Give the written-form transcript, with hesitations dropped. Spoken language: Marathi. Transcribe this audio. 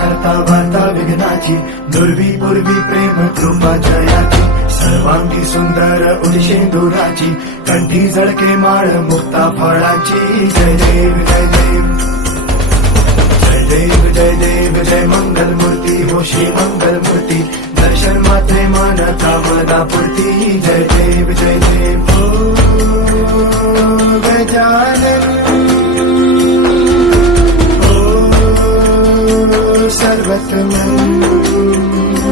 हरता वार्ता विघ्नाची, दुर्वी पूर्वी प्रेम कृपा जयाची, सर्वांगी सुंदर उदिशेंदुराची, कंठी झळके माळ मुक्ता फळाची. जय देव जय देव जय देव जय देव जय मंगल मूर्ती होशी मंगल मूर्ती, दर्शन मात्रे मान कामना पूर्ती. जय देव जय देव ओ गजानन सर्वतमन